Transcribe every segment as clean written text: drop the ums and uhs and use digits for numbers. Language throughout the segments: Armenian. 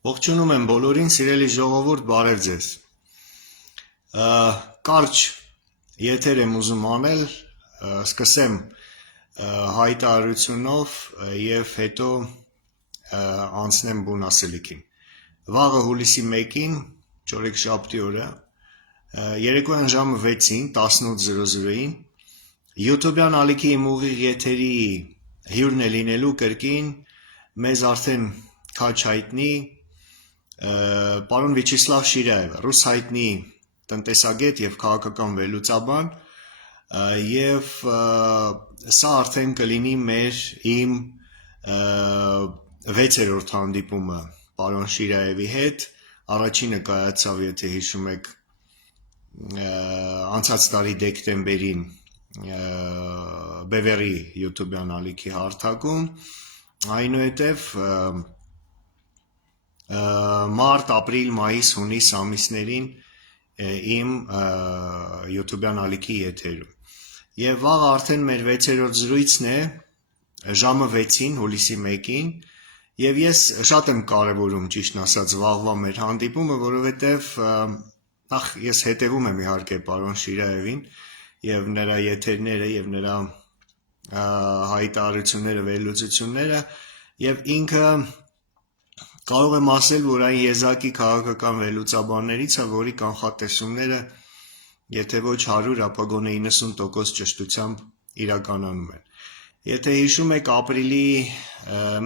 Ողջունում եմ բոլորին, սիրելի ժողովուրդ, բարև ձեզ։ Կարճ եթեր եմ ուզում անել, սկսեմ հայտարարությունով եւ հետո անցնեմ բուն ասելիքին։ Վաղը հուլիսի 1-ին, չորեքշաբթի օրը, երեկոյան ժամը 6-ին, 18:00-ին YouTube-յան ալիքի իմ ուղիղ եթերի հյուրն է լինելու կրկին մեզ արդեն քաչ հայտնի պարոն Վիաչեսլավ Շիրաևը, ռուս հայտնի տնտեսագետ եւ քաղաքական վերլուծաբան, եւ սա արդեն կլինի իմ 6-րդ հանդիպումը պարոն Շիրաևի հետ, առաջինը կայացավ, եթե հիշում եք, անցած տարի դեկտեմբերին Բևերի YouTube-յան ալիքի հարթակում, այնուհետև մարտ, ապրիլ, մայիս, հունիս ամիսներին իմ YouTube-յան ալիքի եթերում։ Եվ վաղ արդեն մեր 6-րդ զրույցն է ժամը 6-ին, հուլիսի 1-ին, եւ ես շատ եմ կարևորում, ճիշտն ասած, վաղվա մեր հանդիպումը, որովհետեւ նախ ես հետևում եմ իհարկե պարոն Շիրաևին եւ նրա եթերները եւ նրա հայտարարությունները, վերլուծությունները, եւ ինքը կարող եմ ասել, որ այն եզակի քաղաքական վերլուծաբաններից է, որի կանխատեսումները, եթե ոչ 100, ապա գոնե 90% ճշտությամբ իրականանում են։ Եթե հիշում եք, ապրիլի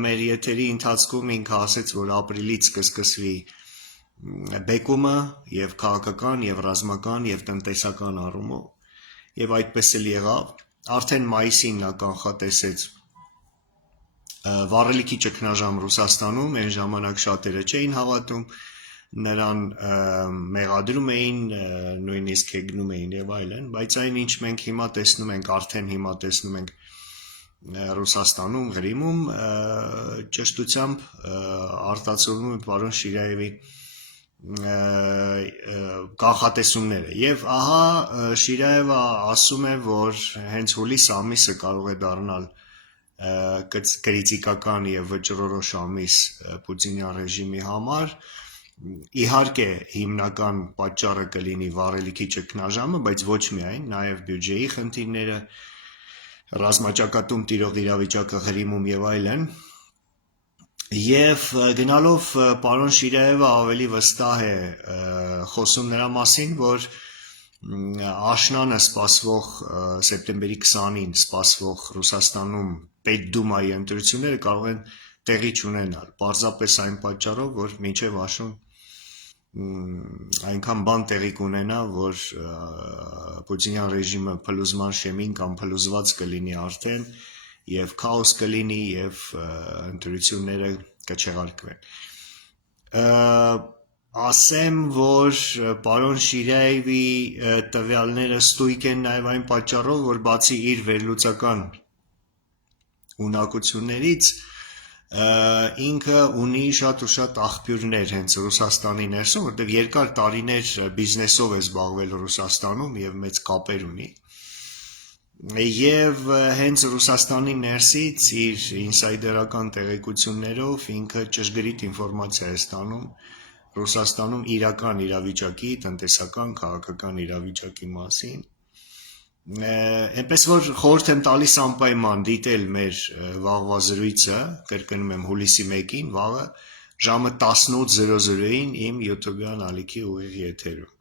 մեր եթերի ընթացքում ինքը ասեց, որ ապրիլից կսկսվի բեկումը եւ քաղաքական, եւ ռազմական, եւ տնտեսական առումով, եւ այդպես էլ եղավ։ Արդեն մայիսին նա կանխատեսեց վառելիքի ճգնաժամ Ռուսաստանում, այն ժամանակ շատերը չէին հավատում, նրան մեղադրում էին, նույնիսկ հեգնում էին եւ այլն, բայց այն ինչ մենք հիմա տեսնում ենք, արդեն հիմա տեսնում ենք Ռուսաստանում, Ղրիմում, ճշտությամբ արտացոլվում է պարոն Շիրաևի կանխատեսումները։ Եվ ահա Շիրաևը ասում է, որ հենց հուլիս ամիսը կարող է դառնալ կրիտիկական եւ վճռորոշ ամիս Պուտինյան ռեժիմի համար, իհարկե հիմնական պատճառը կլինի վառելիքի ճգնաժամը, բայց ոչ միայն, նաեւ բյուջեի խնդիրները, ռազմաճակատում տիրող իրավիճակը Ղրիմում եւ այլն, եւ գնալով պարոն Շիրաևը ավելի վստահ է խոսում նրա մասին, որ աշնանը սպասվող սեպտեմբերի 20-ին սպասվող Ռուսաստանում Պետդումայի ընտրությունները կարող են տեղի չունենալ, պարզապես այն պատճառով, որ մինչև աշուն այնքան բան տեղի կունենա, որ Պուտինյան ռեժիմը փլուզման շեմին կամ փլուզված կլինի արդեն, եւ քաոս կլինի, եւ ընտրությունները կչեղարկվեն։ Ասեմ, որ պարոն Շիրաևի տվյալները ստույգ են նաեւ այն պատճառով, որ բացի իր վերլուծական ունակություններից ինքը ունի շատ ու շատ աղբյուրներ հենց Ռուսաստանի ներսում, որտեղ երկար տարիներ բիզնեսով է զբաղվել Ռուսաստանում եւ մեծ կապեր ունի։ Եվ հենց Ռուսաստանի ներսից իր ինսայդերական տեղեկություններով ինքը ճշգրիտ ինֆորմացիա է ստանում Ռուսաստանում իրական իրավիճակի, տնտեսական, քաղաքական իրավիճակի մասին։ Այնպես որ խորհուրդ եմ տալիս անպայման դիտել մեր վաղվա զրույցը, կրկնում եմ հուլիսի 1-ին, վաղը ժամը 18:00-ին իմ YouTube-յան ալիքի ուղիղ եթերում։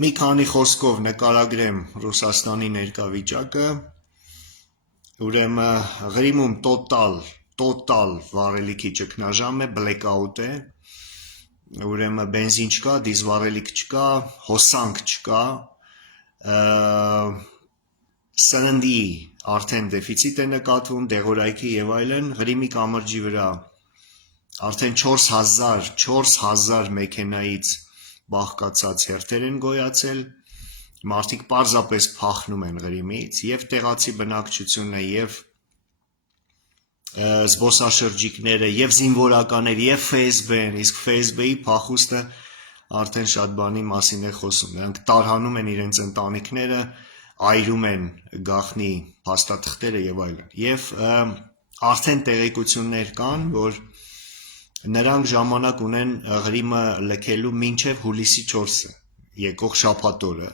Մի քանի խոսքով նկարագրեմ Ռուսաստանի ներկա վիճակը, ուրեմն Ղրիմում տոտալ վառելիքի ճգնաժամ է, blackout է, ուրեմն բենզին չկա, դիզվառելիք չկա, հոսանք չկա, սննդի արդեն դեֆիցիտ է նկատվում, դեղորայքի եւ այլն, Ղրիմի կամրջի վրա արդեն 4000 մեքենայից բաղկացած հերթեր են գոյացել, մարդիկ պարզապես փախնում են Ղրիմից, եւ տեղացի բնակչությունը, եւ զբոսաշրջիկները, եւ զինվորականները, եւ FSB-ն, իսկ FSB-ի փախուստը արդեն շատ բանի մասին է խոսում, նրանք տարհանում են իրենց ընտանիքները, այրում են գաղտնի փաստաթղթերը եւ այլն։ Եվ արդեն տեղեկություններ կան, որ նրանք ժամանակ ունեն Ղրիմը լքելու մինչև հուլիսի 4-ը, եկող շաբաթ օրը։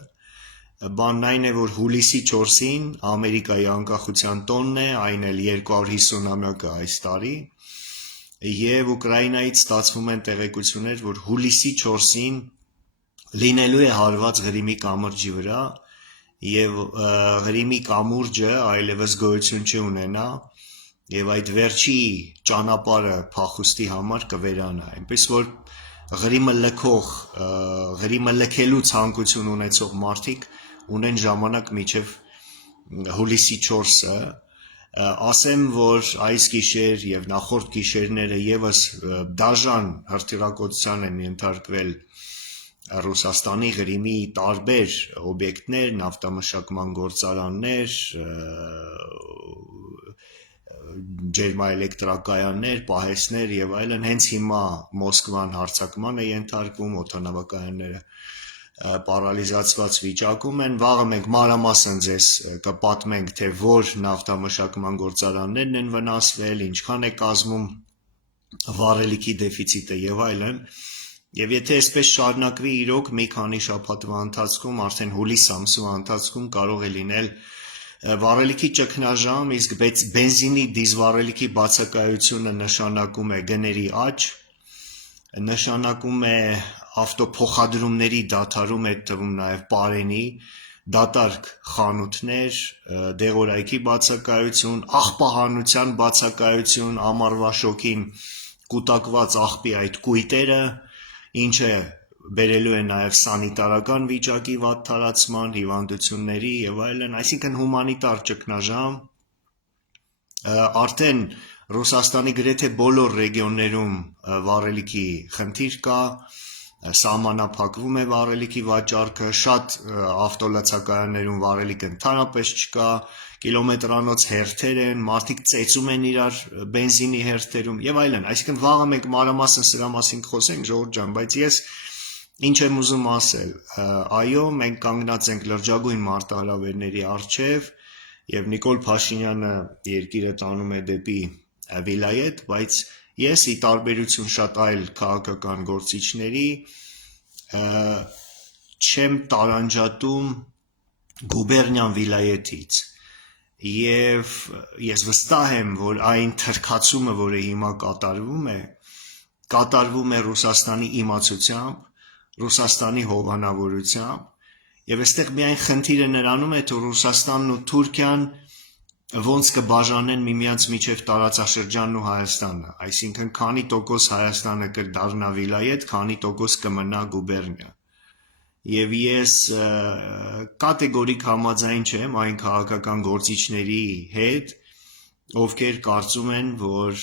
Բանն այն է, որ հուլիսի 4-ին Ամերիկայի անկախության տոնն է, այն էլ 250-ամյակը այս տարի, եւ Ուկրաինայից ստացվում են տեղեկություններ, որ հուլիսի 4-ին լինելու է հարված Ղրիմի կամրջի վրա, եւ Ղրիմի կամուրջը այլևս գոյություն չունենա, եւ այդ վերջի ճանապարհը փախուստի համար կվերանա, այնպես որ Ղրիմը լքելու ցանկություն ունեցող մարդիկ ունեն ժամանակ մինչև հուլիսի 4-ը, ասեմ, որ այս գիշեր եւ նախորդ գիշերները եւս դաժան հրթիռակոծության են ենթարկվել Ռուսաստանի Ղրիմի տարբեր օբյեկտներ, նավթամշակման գործարաններ, ջերմաէլեկտրակայաններ, պահեստներ եւ այլն, հենց հիմա Մոսկվան հարձակման է ենթարկվում, օդանավակայանները պարալիզացված վիճակում են, վաղը մենք մանրամասն ձեզ կպատմենք, թե որ նավթամշակման գործարաններն են վնասվել, ինչքան է կազմում վառելիքի դեֆիցիտը եւ այլն, եւ եթե այսպես շարունակվի իրոք մի քանի շաբաթվա ընթացքում, արդեն հուլիս ամսվա ընթացքում կարող է լինել վառելիքի ճգնաժամ, իսկ բենզինի դիզվառելիքի բացակայությունը նշանակում է գների աճ, նշանակում է ավտոփոխադրումների դադարում, այդ թվում նաև պարենի, դատարկ խանութներ, դեղորայքի բացակայություն, աղբահանության բացակայություն, ամառվա շոգին կուտակված աղբի այդ կույտերը, ինչը բերելու է նաև սանիտարական վիճակի վատ տարածման, հիվանդությունների եւ այլն, այսինքն հումանիտար ճգնաժամ, արդեն Ռուսաստանի գրեթե բոլոր ռեգիոններում վառելիքի խնդիր կա, սահմանափակվում է վառելիքի վաճառքը, շատ ավտոլացակայաններում վառելիք ընդհանրապես չկա, կիլոմետրանոց հերթեր են, մարդիկ ծեծում են իրար բենզինի հերթերում եւ այլն, այսինքն վաղը մենք մանրամասն սրա մասին կխոսենք, ժողովուրդ ջան, բայց ես ինչ եմ ուզում ասել, այո, մենք կանգնած ենք լրջագույն մարտահրավերների առջև եւ Նիկոլ Փաշինյանը երկիրը տանում է դեպի վիլայետ, բայց ես ի տարբերություն շատ այլ քաղաքական գործիչների չեմ տարանջատում գուբերնիան վիլայետից եւ ես վստահ եմ, որ այն թրքացումը, որը հիմա կատարվում է Ռուսաստանի իմացությամբ, Ռուսաստանի հովանավորությամբ եւ այստեղ միայն խնդիրը նրանում է, թե Ռուսաստանն ու Թուրքիան ոնց կբաժանեն միմյանց միջև տարածաշրջանն ու Հայաստանը, այսինքն քանի տոկոս Հայաստանը կդառնա վիլայետ, քանի տոկոս կմնա գուբերնիա։ Եվ ես կատեգորիկ համաձայն չեմ այն քաղաքական գործիչների հետ, ովքեր կարծում են, որ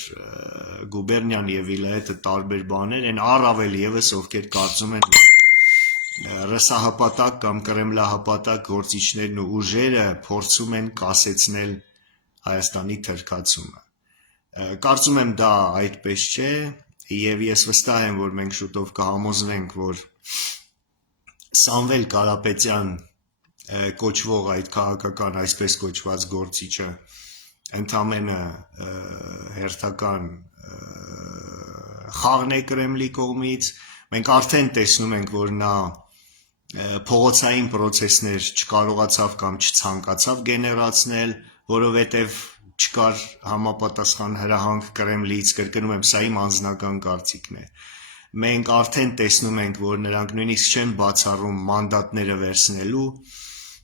գուբերնիան եւ վիլայետը տարբեր բաներ են, առավել եւս ովքեր կարծում են, որ ռսահպատակ կամ կրեմլահպատակ գործիչներն ու ուժերը փորձում են կասեցնել Հայաստանի թրքացումը։ Կարծում եմ դա այդպես չէ, եւ ես վստահ եմ, որ մենք շուտով կհամոզվենք, որ Սամվել Կարապետյան կոչվող այդ քաղաքական այսպես կոչված գործիչը ընդամենը հերթական խաղն է Կրեմլի կողմից, մենք արդեն տեսնում ենք, որ նա փողոցային պրոցեսներ չկարողացավ կամ չցանկացավ գեներացնել, որովհետև չկար համապատասխան հրահանգ Կրեմլից, կրկնում եմ, սա իմ անձնական կարծիքն է։ Մենք արդեն տեսնում ենք, որ նրանք նույնիսկ չեն բացառում մանդատները վերցնելու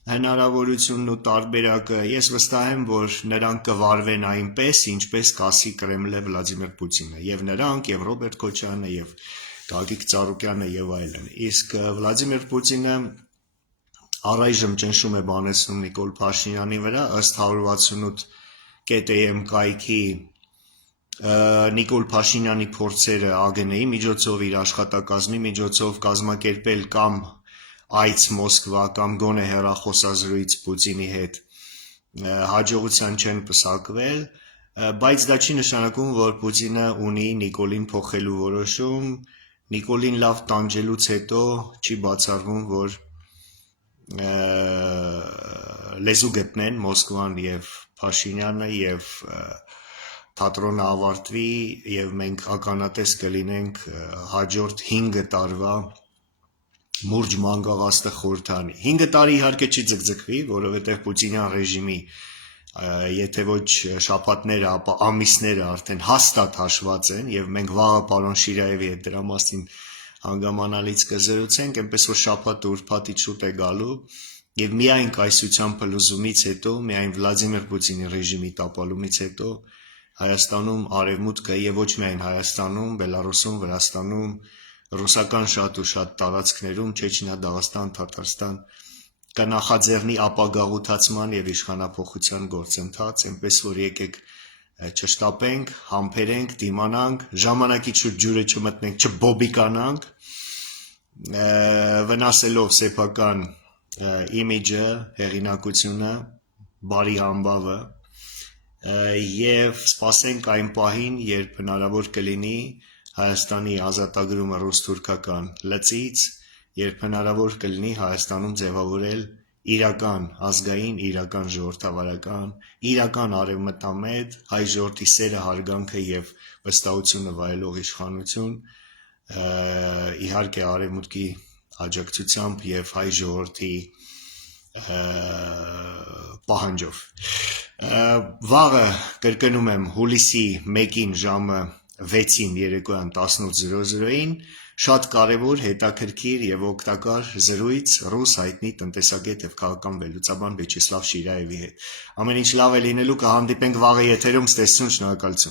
հնարավորությունն ու տարբերակը, ես վստահ եմ, որ նրանք կվարվեն այնպես, ինչպես կասի Կրեմլը Վլադիմիր Պուտինը, եւ նրանք, եւ Ռոբերտ Քոչարյանը, եւ Գագիկ Ծառուկյանը եւ այլն։ Իսկ Վլադիմիր Պուտինը առայժմ ճնշում է բանեցնում Նիկոլ Փաշինյանի վրա, ըստ 168.am կայքի Նիկոլ Փաշինյանի փորձերը ԱԳՆ-ի միջոցով, իր աշխատակազմի միջոցով կազմակերպել կամ այց Մոսկվա կամ գոնե հեռախոսազրույց Պուտինի հետ հաջողության չեն պսակվել, բայց դա չի նշանակում, որ Պուտինը ունի Նիկոլին փոխելու որոշում, Նիկոլին լավ տանջելուց հետո չի բացառվում, որ լեզու գտնեն Մոսկվան եւ Փաշինյանը եւ թատրոնը ավարտվի եւ մենք ականատես կլինենք հաջորդ 5 տարվա մուրջ մանկաղաստը խորհրդանի։ 5 տարի իհարկե չի ձգձգվի, որովհետեւ պուտինյան ռեժիմի եթե ոչ շաբաթները, ապա ամիսները արդեն հաստատ հաշված են եւ մենք վաղը պարոն Շիրայևի հետ դրա մասին հանգամանալից կզրուցենք, այնպես որ շաբաթը ուրբաթից շուտ է գալու եւ միայն կայսրության փլուզումից հետո, միայն Վլադիմիր Պուտինի ռեժիմի տապալումից հետո Հայաստանում արևմուտքը եւ ոչ միայն Հայաստանում, Բելարուսում, Վրաստանում, ռուսական շատ ու շատ տարածքներում, Չեչնիա, Դաղստան, Թաթարստան կնախաձեռնի ապագաղութացման եւ իշխանափոխության գործընթաց, այնպես որ եկեք չշտապենք, համբերենք, դիմանանք, ժամանակից շուտ ջուրը չմտնենք, չբոբիկանանք, վնասելով սեփական իմիջը, հեղինակությունը, բարի համբավը եւ սպասենք այն պահին, երբ հնարավոր կլինի Հայաստանի ազատագրումը ռուս-թուրքական լծից, երբ հնարավոր կլինի Հայաստանում ձևավորել իրական ազգային, իրական ժողովրդավարական, իրական արևմտամետ հայ ժողովրդի սերը, հարգանքը եւ վստահությունը վայելող իշխանություն, իհարկե արևմուտքի աջակցությամբ եւ հայ ժողովրդի պահանջով։ Վաղը կրկնում եմ հուլիսի 1-ին ժամը 6-ին երեկոյան 18:00-ին շատ կարևոր, հետաքրքիր եւ օգտակար զրույց ռուս հայտնի տնտեսագետ եւ քաղաքական վերլուծաբան Վյաչեսլավ Շիրայևի հետ։ Ամեն ինչ լավ է լինելու, կհանդիպենք վաղը եթերում, ցտեսություն, շնորհակալություն։